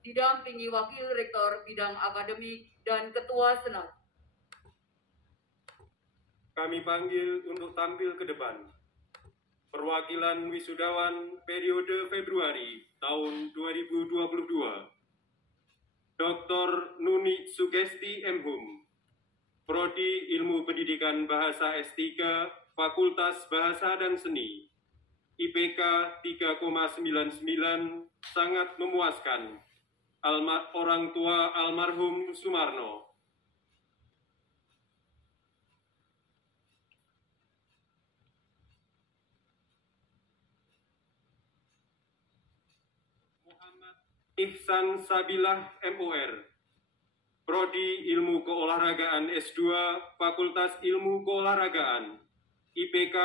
didampingi Wakil Rektor Bidang Akademik dan Ketua Senat. Kami panggil untuk tampil ke depan perwakilan wisudawan periode Februari tahun 2022. Dr. Nuni Sugesti M.Hum, Prodi Ilmu Pendidikan Bahasa S3, Fakultas Bahasa dan Seni, IPK 3,99, sangat memuaskan. Orang tua almarhum Sumarno. Muhammad Ihsan Sabilah MOR, Prodi Ilmu Keolahragaan S2, Fakultas Ilmu Keolahragaan, IPK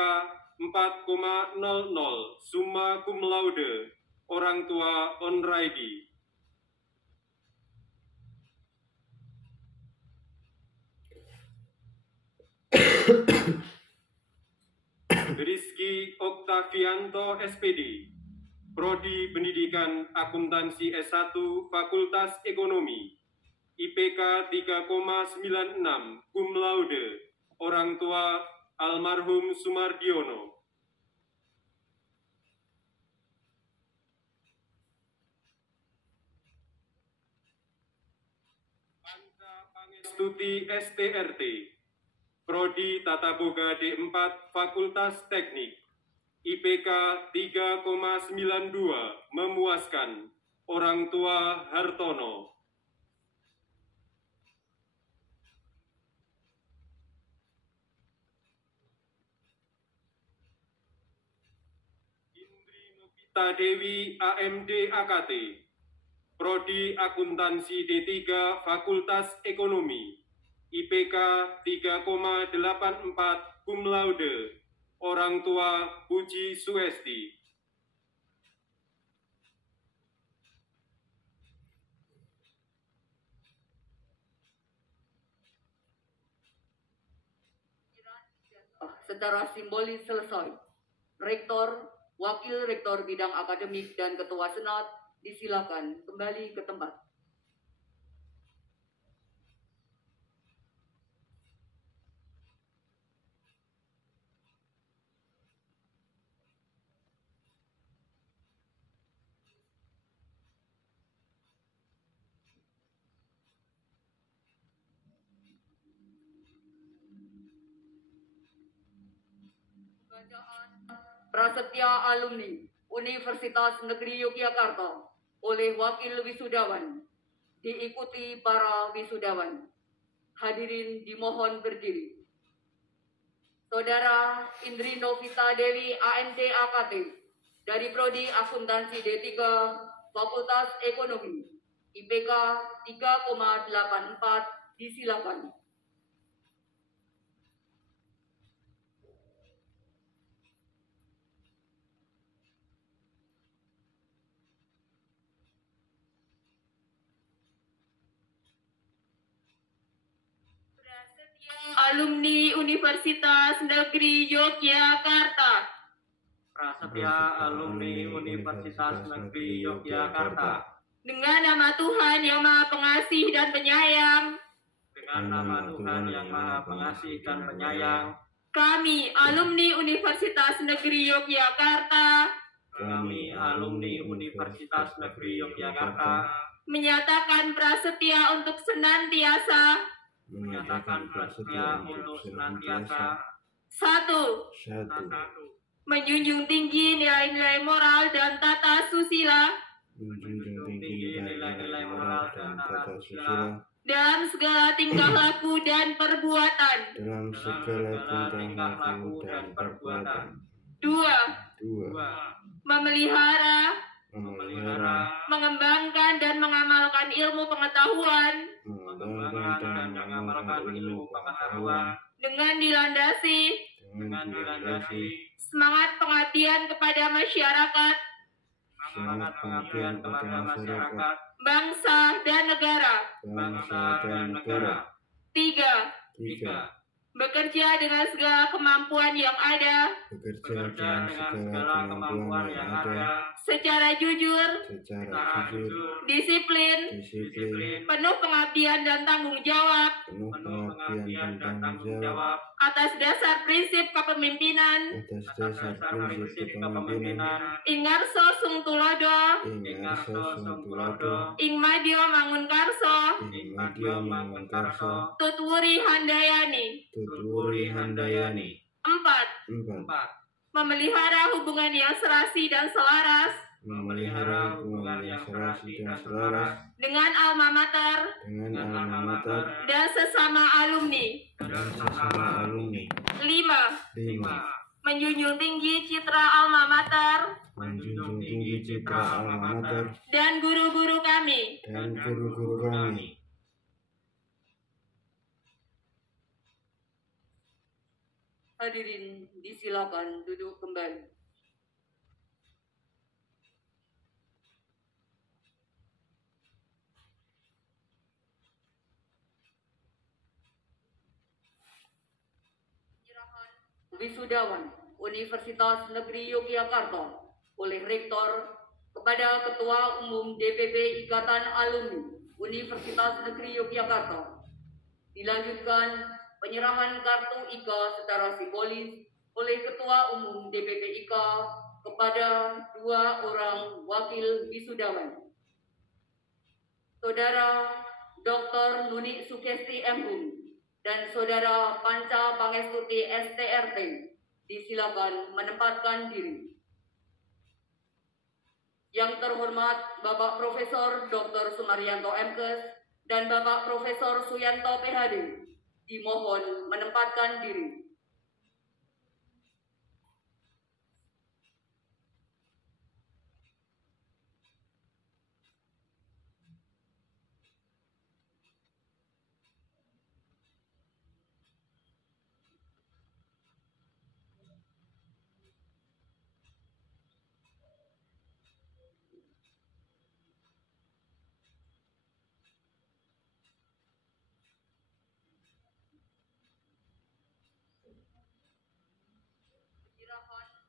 4,00, summa cum laude, orang tua onraidi. Rizky Oktavianto SPD, Prodi Pendidikan Akuntansi S1, Fakultas Ekonomi, IPK 3,96, cum laude, orang tua almarhum Sumardiono. Panca Pangestuti STRT, Prodi Tata Boga D4, Fakultas Teknik, IPK 3,92, memuaskan, orang tua Hartono. Indri Novita Dewi AMD AKT, Prodi Akuntansi D3, Fakultas Ekonomi, IPK 3,84, cum laude, orang tua Puji Suesti. Secara simbolis selesai. Rektor, Wakil Rektor Bidang Akademik dan Ketua Senat disilakan kembali ke tempat. Prasetya Alumni Universitas Negeri Yogyakarta oleh Wakil Wisudawan, diikuti para wisudawan. Hadirin dimohon berdiri. Saudara Indri Novita Dewi AMD AKT dari Prodi Akuntansi D3, Fakultas Ekonomi, IPK 3,84, disilakan. Alumni Universitas Negeri Yogyakarta. Prasetya Alumni Universitas Negeri Yogyakarta. Dengan nama Tuhan yang Maha Pengasih dan Penyayang. Dengan nama Tuhan yang Maha Pengasih dan Penyayang. Kami alumni Universitas Negeri Yogyakarta. Kami alumni Universitas Negeri Yogyakarta. Menyatakan prasetya untuk senantiasa. Menyatakan prasetya untuk senantiasa. Satu. Menjunjung tinggi nilai-nilai moral dan tata susila. Menjunjung tinggi nilai-nilai moral dan tata susila. Dalam segala tingkah laku dan perbuatan. Dalam segala tingkah laku dan perbuatan. Dua. Memelihara, mengembangkan dan mengamalkan ilmu pengetahuan. Dengan dilandasi semangat pengabdian kepada masyarakat. Bangsa dan negara. Tiga. bekerja dengan segala kemampuan yang ada, bekerja dengan segala kemampuan yang ada, secara jujur, secara jujur, disiplin, penuh pengabdian dan tanggung jawab, penuh pengabdian dan tanggung jawab, atas dasar prinsip kepemimpinan, atas dasar prinsip kepemimpinan, Ingarso Sung Tulodo, Ingarso Sung Tulodo, Ing Madya Mangunkarso, Ing Madya Mangunkarso, Tutwuri Handayani. Tutwuri Handayani. 4. Memelihara hubungan yang serasi dan selaras Memelihara hubungan yang serasi dan selaras dengan alma mater dengan alma mater dan sesama alumni. dan sesama alumni. 5. Menjunjung tinggi citra alma mater Menjunjung tinggi citra alma mater dan guru-guru kami. dan guru-guru kami. Hadirin disilakan duduk kembali. Penyerahan wisudawan Universitas Negeri Yogyakarta oleh Rektor kepada Ketua Umum DPP Ikatan Alumni Universitas Negeri Yogyakarta. Dilanjutkan penyerahan kartu IKA secara simbolis oleh Ketua Umum DPP IKA kepada 2 orang wakil wisudawan. Saudara Dr. Nuni Sukesti M.Hum dan Saudara Panca Pangestuti STRT disilakan menempatkan diri. Yang terhormat Bapak Profesor Dr. Sumaryanto MKes dan Bapak Profesor Suyanto PhD dimohon menempatkan diri.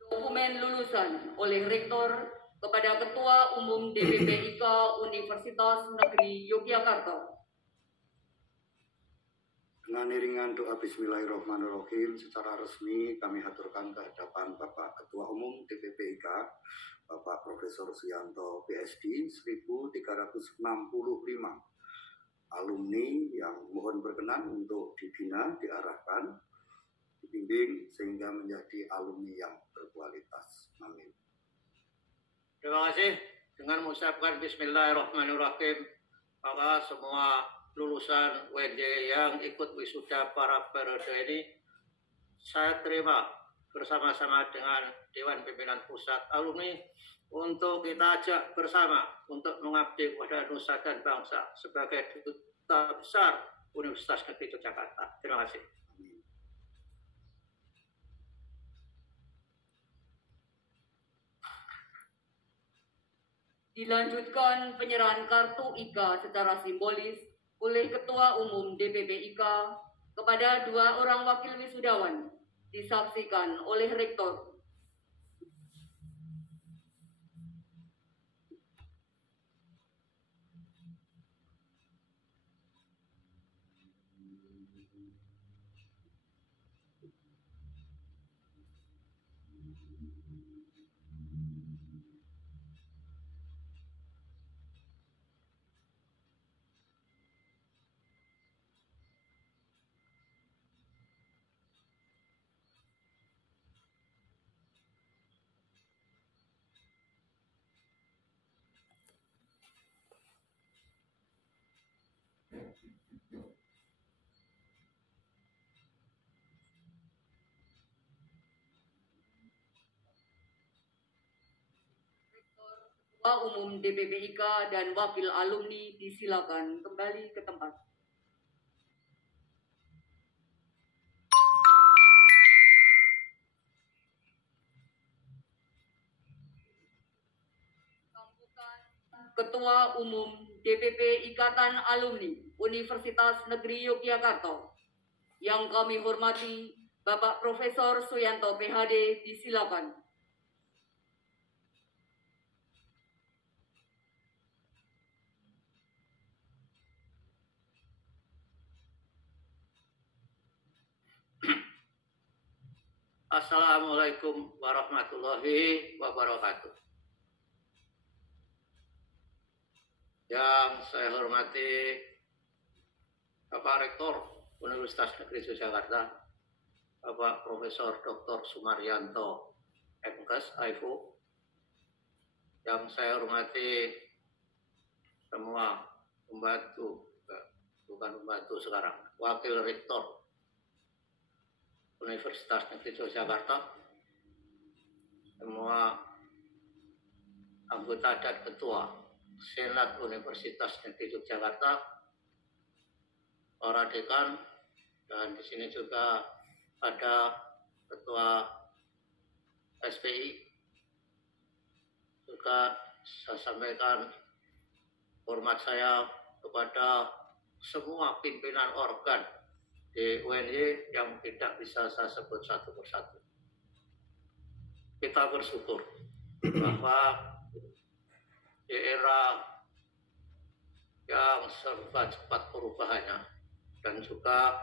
Dokumen lulusan oleh Rektor kepada Ketua Umum DPP IKA Universitas Negeri Yogyakarta. Dengan iringan doa Bismillahirrahmanirrahim, secara resmi kami haturkan ke hadapan Bapak Ketua Umum DPP IKA, Bapak Profesor Suyanto PhD 1365 alumni yang mohon berkenan untuk dibina, diarahkan, dibimbing sehingga menjadi alumni yang berkualitas. Amin. Terima kasih. Dengan mengucapkan Bismillahirrahmanirrahim, maka semua lulusan UNJ yang ikut wisuda para periode ini saya terima bersama-sama dengan Dewan Pimpinan Pusat Alumni untuk kita ajak bersama untuk mengabdi kepada nusa dan bangsa sebagai duta besar Universitas Negeri Yogyakarta. Terima kasih. Dilanjutkan penyerahan kartu IKA secara simbolis oleh Ketua Umum DPP IKA kepada 2 orang wakil wisudawan, disaksikan oleh Rektor. Ketua Umum DPP IKA dan wakil alumni disilakan kembali ke tempat. Ketua Umum DPP Ikatan Alumni Universitas Negeri Yogyakarta. Yang kami hormati, Bapak Profesor Suyanto PhD, disilakan. Assalamualaikum warahmatullahi wabarakatuh. Yang saya hormati Bapak Rektor Universitas Negeri Yogyakarta, Bapak Profesor Dr. Sumaryanto MKes, AIFO. Yang saya hormati semua pembantu, bukan pembantu sekarang, Wakil Rektor Universitas Negeri Yogyakarta, semua anggota dan ketua Senat Universitas Negeri Yogyakarta, para dekan, dan di sini juga ada ketua SPI. Juga saya sampaikan hormat saya kepada semua pimpinan organ di UNY yang tidak bisa saya sebut satu persatu. Kita bersyukur bahwa di era yang serba cepat perubahannya dan juga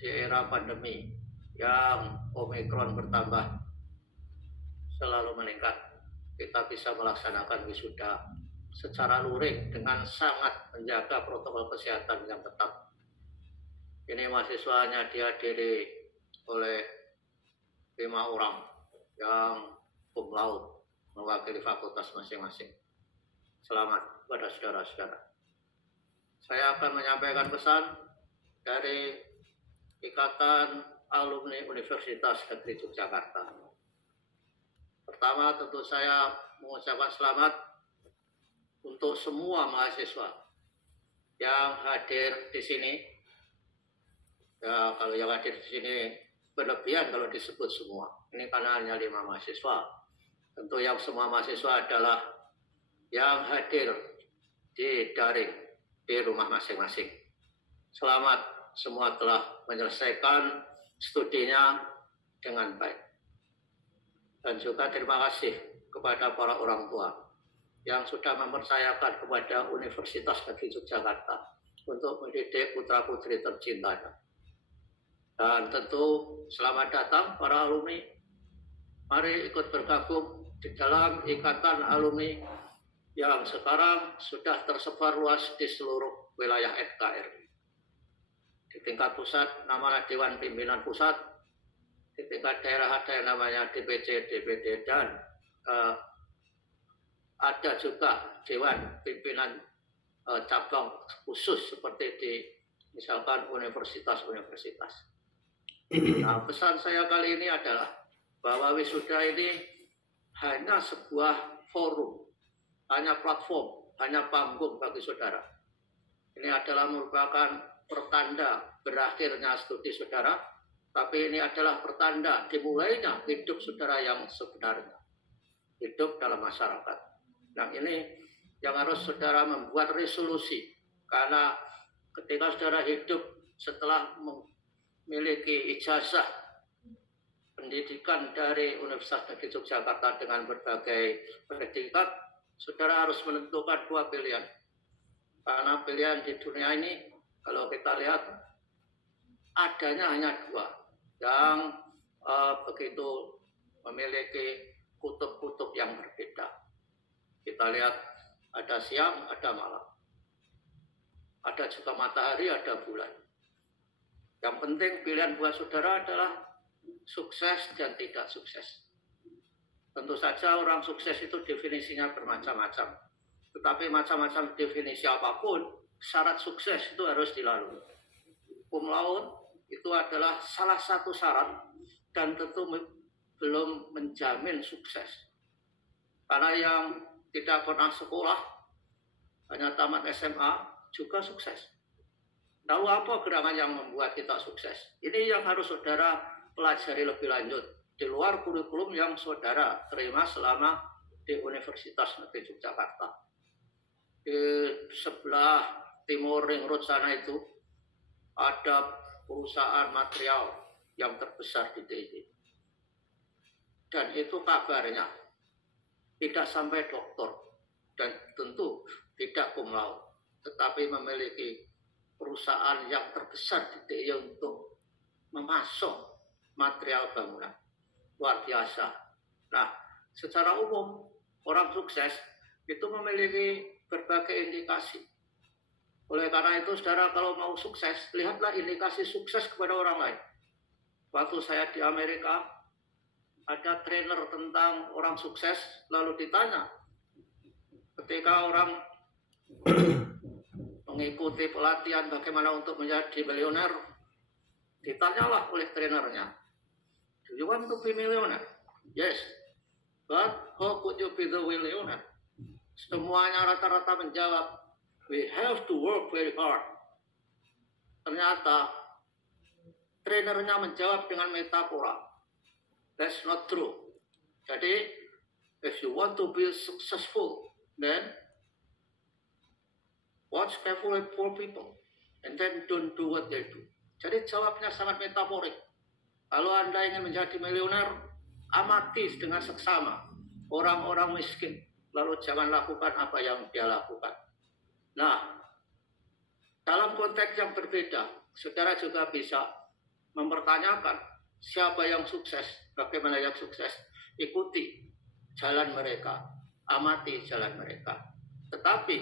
di era pandemi yang Omikron bertambah selalu meningkat, kita bisa melaksanakan wisuda secara luring dengan sangat menjaga protokol kesehatan yang ketat. Ini mahasiswanya dihadiri oleh 5 orang yang cum laude mewakili fakultas masing-masing. Selamat kepada saudara-saudara. Saya akan menyampaikan pesan dari Ikatan Alumni Universitas Negeri Yogyakarta. Pertama, tentu saya mengucapkan selamat untuk semua mahasiswa yang hadir di sini. Ya, kalau yang hadir di sini berlebihan kalau disebut semua. Ini karena hanya 5 mahasiswa. Tentu yang semua mahasiswa adalah yang hadir di daring di rumah masing-masing. Selamat, semua telah menyelesaikan studinya dengan baik. Dan juga terima kasih kepada para orang tua yang sudah mempercayakan kepada Universitas Negeri Yogyakarta untuk mendidik putra-putri tercintanya. Dan tentu selamat datang para alumni. Mari ikut bergabung di dalam Ikatan Alumni yang sekarang sudah tersebar luas di seluruh wilayah NKRI. Di tingkat pusat namanya Dewan Pimpinan Pusat, di tingkat daerah ada yang namanya DPC, DPD, dan ada juga Dewan Pimpinan cabang khusus seperti di misalkan universitas-universitas. Nah, pesan saya kali ini adalah bahwa wisuda ini hanya sebuah forum, hanya platform, hanya panggung bagi saudara. Ini adalah merupakan pertanda berakhirnya studi saudara, tapi ini adalah pertanda dimulainya hidup saudara yang sebenarnya, hidup dalam masyarakat. Nah, ini yang harus saudara membuat resolusi, karena ketika saudara hidup setelah memiliki ijazah pendidikan dari Universitas Negeri Yogyakarta dengan berbagai predikat, saudara harus menentukan 2 pilihan. Karena pilihan di dunia ini, kalau kita lihat, adanya hanya 2 yang begitu memiliki kutub-kutub yang berbeda. Kita lihat ada siang, ada malam. Ada juga matahari, ada bulan. Yang penting pilihan buat saudara adalah sukses dan tidak sukses. Tentu saja orang sukses itu definisinya bermacam-macam. Tetapi macam-macam definisi apapun, syarat sukses itu harus dilalui. Cum laude itu adalah salah satu syarat dan tentu belum menjamin sukses. Karena yang tidak pernah sekolah, hanya tamat SMA, juga sukses. Lalu apa gerangan yang membuat kita sukses? Ini yang harus saudara pelajari lebih lanjut di luar kurikulum yang saudara terima selama di Universitas Negeri Yogyakarta. Di sebelah timur ring road sana itu ada perusahaan material yang terbesar di DIY. Dan itu kabarnya tidak sampai doktor dan tentu tidak cum laude, tetapi memiliki perusahaan yang terbesar di DIY untuk memasok material bangunan. Luar biasa. Nah, secara umum orang sukses itu memiliki berbagai indikasi. Oleh karena itu, saudara, kalau mau sukses, lihatlah indikasi sukses kepada orang lain. Waktu saya di Amerika, ada trainer tentang orang sukses, lalu ditanya, ketika orang mengikuti pelatihan bagaimana untuk menjadi miliuner, ditanyalah oleh trainernya, do you want to be millionaire? Yes. But how could you be the millionaire? Semuanya rata-rata menjawab, we have to work very hard. Ternyata trainernya menjawab dengan metafora. That's not true. Jadi, if you want to be successful, then watch carefully for people, and then don't do what they do. Jadi jawabnya sangat metaforik. Kalau Anda ingin menjadi miliuner, amati dengan seksama orang-orang miskin, lalu jangan lakukan apa yang dia lakukan. Nah, dalam konteks yang berbeda, saudara juga bisa mempertanyakan siapa yang sukses, bagaimana yang sukses. Ikuti jalan mereka, amati jalan mereka. Tetapi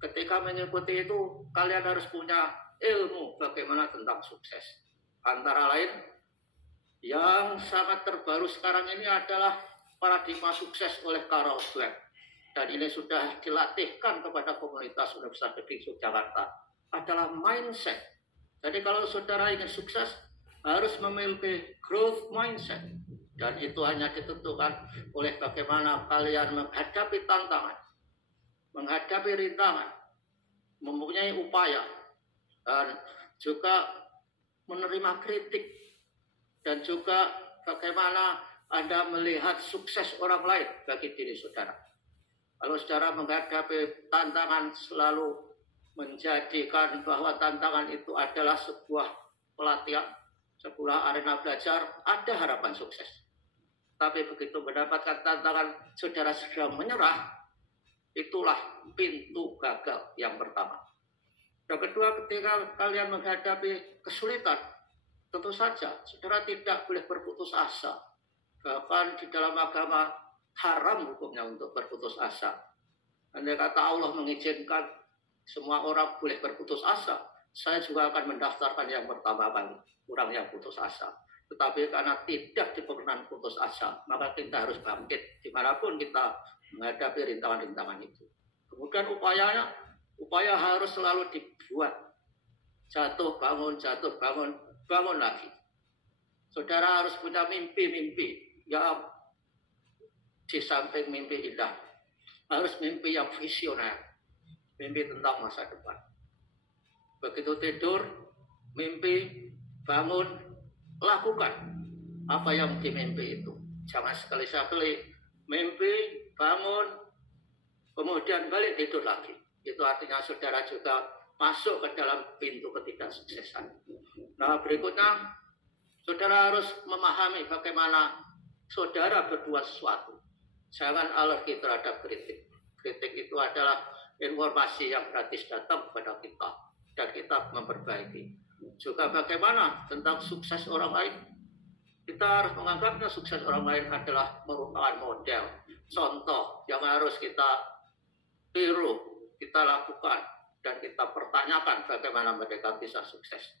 ketika mengikuti itu, kalian harus punya ilmu bagaimana tentang sukses. Antara lain, yang sangat terbaru sekarang ini adalah paradigma sukses oleh Carol Dweck. Dan ini sudah dilatihkan kepada komunitas Universitas Negeri Yogyakarta. Adalah mindset. Jadi kalau saudara ingin sukses, harus memiliki growth mindset. Dan itu hanya ditentukan oleh bagaimana kalian menghadapi tantangan, menghadapi rintangan, mempunyai upaya, dan juga menerima kritik, dan juga bagaimana Anda melihat sukses orang lain bagi diri saudara. Kalau saudara menghadapi tantangan selalu menjadikan bahwa tantangan itu adalah sebuah pelatihan, sebuah arena belajar, ada harapan sukses. Tapi begitu mendapatkan tantangan, saudara sudah menyerah, itulah pintu gagal yang pertama. Yang kedua, ketika kalian menghadapi kesulitan, tentu saja saudara tidak boleh berputus asa. Bahkan di dalam agama haram hukumnya untuk berputus asa. Andai kata Allah mengizinkan semua orang boleh berputus asa, saya juga akan mendaftarkan yang pertama kali, orang yang putus asa. Tetapi karena tidak diperkenan putus asa, maka kita harus bangkit dimanapun kita menghadapi rintangan-rintangan itu. Kemudian upaya harus selalu dibuat. Jatuh, bangun, bangun lagi. Saudara harus punya mimpi-mimpi yang di samping mimpi indah, harus mimpi yang visioner, mimpi tentang masa depan. Begitu tidur, mimpi, bangun, lakukan apa yang dimimpi itu. Jangan sekali-sekali mimpi, bangun, kemudian balik tidur lagi. Itu artinya saudara juga masuk ke dalam pintu ketidaksuksesan. Nah, berikutnya, saudara harus memahami bagaimana saudara berbuat sesuatu. Jangan alergi terhadap kritik. Kritik itu adalah informasi yang gratis datang kepada kita, dan kita memperbaiki. Juga bagaimana tentang sukses orang lain. Kita harus menganggapnya sukses orang lain adalah merupakan model, contoh yang harus kita tiru, kita lakukan, dan kita pertanyakan bagaimana mereka bisa sukses.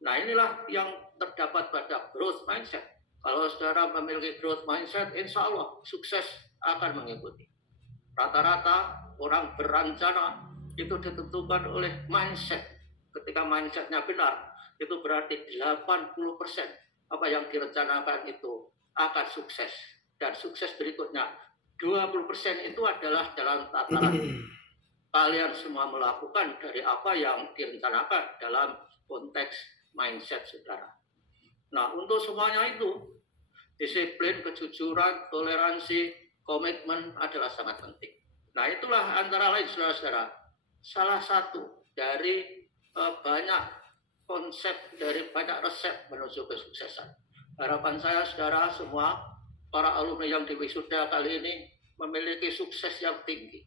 Nah, inilah yang terdapat pada growth mindset. Kalau saudara memiliki growth mindset, insya Allah sukses akan mengikuti. Rata-rata orang berencana itu ditentukan oleh mindset. Ketika mindsetnya benar, itu berarti 80% apa yang direncanakan itu akan sukses. Dan sukses berikutnya, 20% itu adalah dalam tataran kalian semua melakukan dari apa yang direncanakan dalam konteks mindset saudara. Nah, untuk semuanya itu, disiplin, kejujuran, toleransi, komitmen adalah sangat penting. Nah, itulah antara lain saudara-saudara, salah satu dari banyak konsep dari banyak resep menuju kesuksesan. Harapan saya saudara semua, para alumni yang di wisuda kali ini memiliki sukses yang tinggi.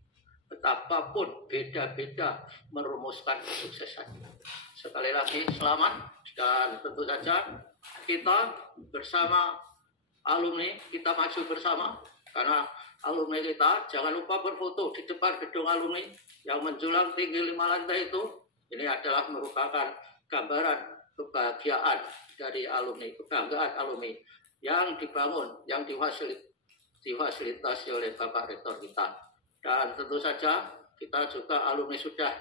Betapapun beda-beda merumuskan kesuksesan. Sekali lagi selamat, dan tentu saja kita bersama alumni, kita maju bersama. Karena alumni kita jangan lupa berfoto di depan gedung alumni yang menjulang tinggi 5 lantai itu. Ini adalah merupakan gambaran kebahagiaan dari alumni, kebanggaan alumni yang dibangun, yang difasilitasi oleh Bapak Rektor kita. Dan tentu saja kita juga alumni sudah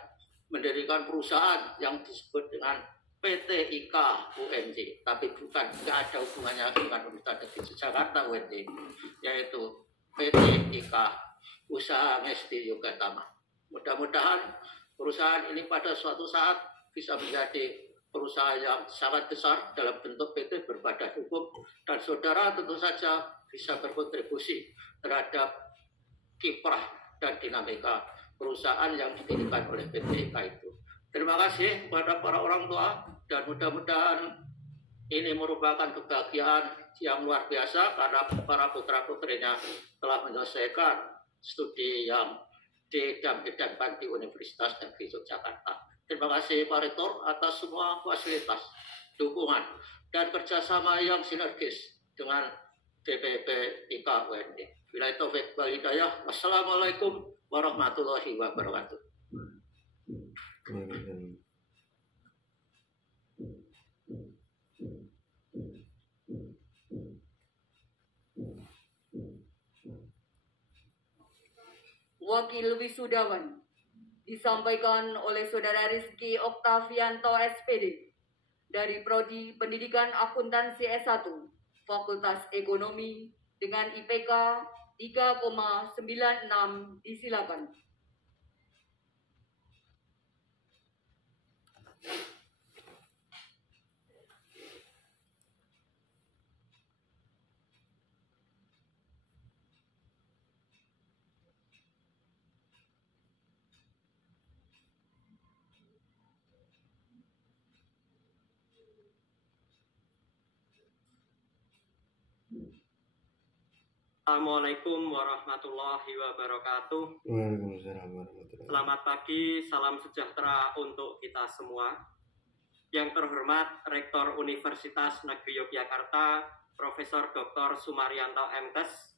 mendirikan perusahaan yang disebut dengan PT IKA UNJ, tapi bukan, tidak ada hubungannya dengan Universitas Negeri Jakarta UNJ, yaitu PT IKA Usaha Ngesti Yogatama. Mudah-mudahan perusahaan ini pada suatu saat bisa menjadi perusahaan yang sangat besar dalam bentuk PT berbadan hukum, dan saudara tentu saja bisa berkontribusi terhadap kiprah dan dinamika perusahaan yang didirikan oleh PT IKA itu. Terima kasih kepada para orang tua, dan mudah-mudahan ini merupakan kebahagiaan yang luar biasa karena para putra-putrinya telah menyelesaikan studi yang diidam-idamkan di Universitas Negeri Yogyakarta. Terima kasih Pak Rektor atas semua fasilitas, dukungan, dan kerjasama yang sinergis dengan DPP IKA UNJ. Billahi taufiq wal hidayah. Wassalamualaikum warahmatullahi wabarakatuh. Wakil wisudawan disampaikan oleh Saudara Rizky Oktavianto SPD dari Prodi Pendidikan Akuntansi S1 Fakultas Ekonomi dengan IPK 3,96. Disilakan. Assalamualaikum warahmatullahi wabarakatuh. Waalaikumsalam warahmatullahi. Selamat pagi, salam sejahtera untuk kita semua. Yang terhormat Rektor Universitas Negeri Yogyakarta, Profesor Dr. Sumaryanto MKes.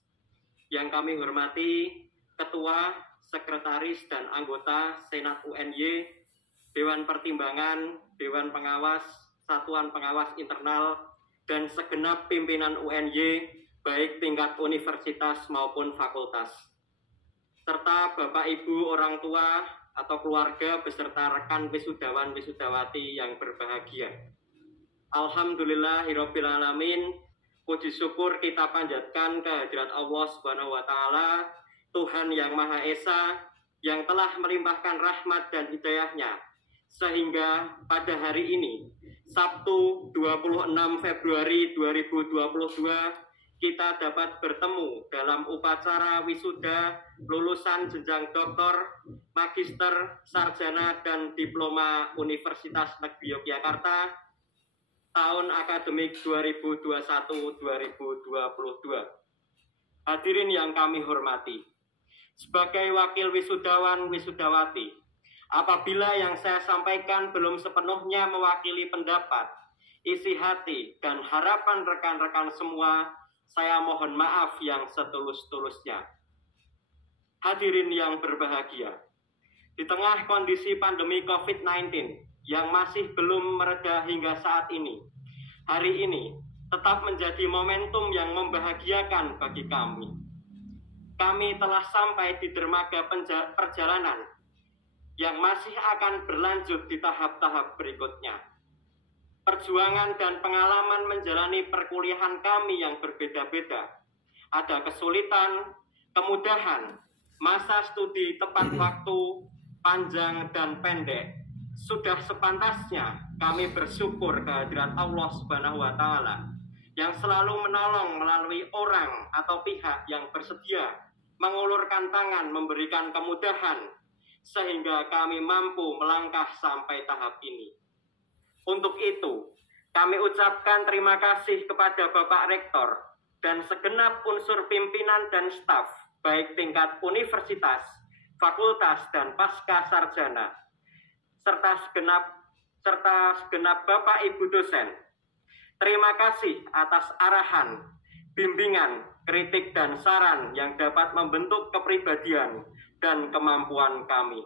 Yang kami hormati Ketua, Sekretaris, dan anggota Senat UNY, Dewan Pertimbangan, Dewan Pengawas, Satuan Pengawas Internal, dan segenap pimpinan UNY, baik tingkat universitas maupun fakultas, serta Bapak Ibu orang tua atau keluarga beserta rekan wisudawan wisudawati yang berbahagia. Alhamdulillahirabbil alamin, puji syukur kita panjatkan kehadirat Allah Subhanahu wa taala, Tuhan yang Maha Esa, yang telah melimpahkan rahmat dan hidayahnya sehingga pada hari ini, Sabtu 26 Februari 2022, kita dapat bertemu dalam upacara wisuda lulusan jenjang doktor, magister, sarjana, dan diploma Universitas Negeri Yogyakarta tahun akademik 2021-2022. Hadirin yang kami hormati, sebagai wakil wisudawan wisudawati, apabila yang saya sampaikan belum sepenuhnya mewakili pendapat, isi hati, dan harapan rekan-rekan semua, saya mohon maaf yang setulus-tulusnya. Hadirin yang berbahagia, di tengah kondisi pandemi COVID-19 yang masih belum mereda hingga saat ini, hari ini tetap menjadi momentum yang membahagiakan bagi kami. Kami telah sampai di dermaga perjalanan yang masih akan berlanjut di tahap-tahap berikutnya. Perjuangan dan pengalaman menjalani perkuliahan kami yang berbeda-beda. Ada kesulitan, kemudahan, masa studi tepat waktu, panjang dan pendek. Sudah sepantasnya kami bersyukur kehadirat Allah Subhanahu wa taala yang selalu menolong melalui orang atau pihak yang bersedia mengulurkan tangan memberikan kemudahan sehingga kami mampu melangkah sampai tahap ini. Untuk itu, kami ucapkan terima kasih kepada Bapak Rektor dan segenap unsur pimpinan dan staf, baik tingkat universitas, fakultas, dan pasca sarjana, serta segenap Bapak Ibu dosen. Terima kasih atas arahan, bimbingan, kritik, dan saran yang dapat membentuk kepribadian dan kemampuan kami.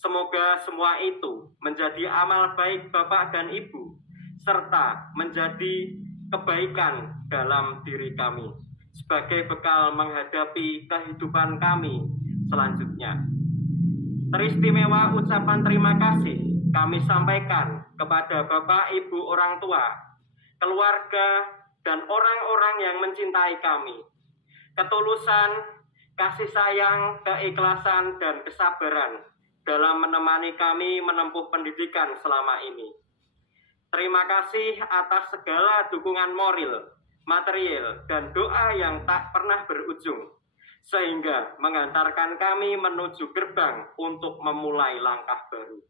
Semoga semua itu menjadi amal baik Bapak dan Ibu, serta menjadi kebaikan dalam diri kami sebagai bekal menghadapi kehidupan kami selanjutnya. Teristimewa ucapan terima kasih kami sampaikan kepada Bapak Ibu orang tua, keluarga, dan orang-orang yang mencintai kami. Ketulusan, kasih sayang, keikhlasan, dan kesabaran dalam menemani kami menempuh pendidikan selama ini. Terima kasih atas segala dukungan moral, material, dan doa yang tak pernah berujung, sehingga mengantarkan kami menuju gerbang untuk memulai langkah baru.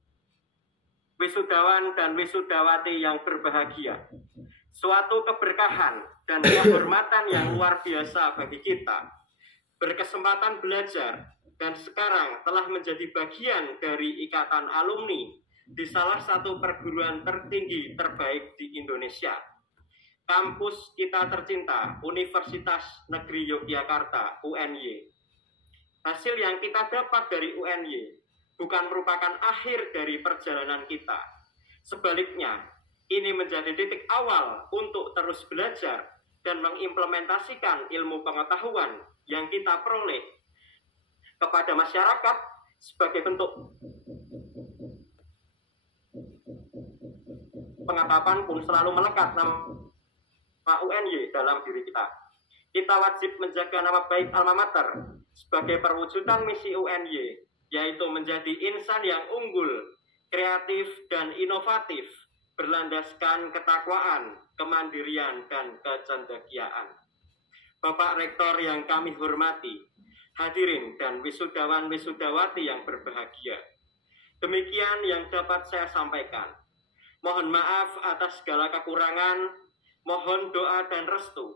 Wisudawan dan wisudawati yang berbahagia, suatu keberkahan dan kehormatan yang luar biasa bagi kita, berkesempatan belajar dan sekarang telah menjadi bagian dari ikatan alumni di salah satu perguruan tertinggi terbaik di Indonesia, kampus kita tercinta, Universitas Negeri Yogyakarta, UNY. Hasil yang kita dapat dari UNY bukan merupakan akhir dari perjalanan kita. Sebaliknya, ini menjadi titik awal untuk terus belajar dan mengimplementasikan ilmu pengetahuan yang kita peroleh kepada masyarakat sebagai bentuk pengetahuan pun selalu melekat nama UNY dalam diri kita. Kita wajib menjaga nama baik alma mater sebagai perwujudan misi UNY, yaitu menjadi insan yang unggul, kreatif, dan inovatif, berlandaskan ketakwaan, kemandirian, dan kecendekiaan. Bapak Rektor yang kami hormati, hadirin dan wisudawan-wisudawati yang berbahagia, demikian yang dapat saya sampaikan. Mohon maaf atas segala kekurangan, mohon doa dan restu,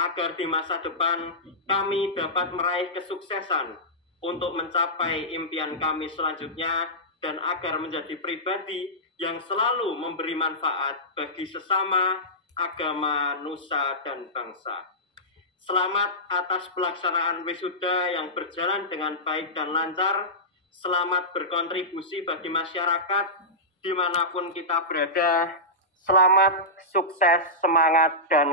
agar di masa depan kami dapat meraih kesuksesan untuk mencapai impian kami selanjutnya dan agar menjadi pribadi yang selalu memberi manfaat bagi sesama, agama, nusa, dan bangsa. Selamat atas pelaksanaan wisuda yang berjalan dengan baik dan lancar. Selamat berkontribusi bagi masyarakat dimanapun kita berada. Selamat, sukses, semangat, dan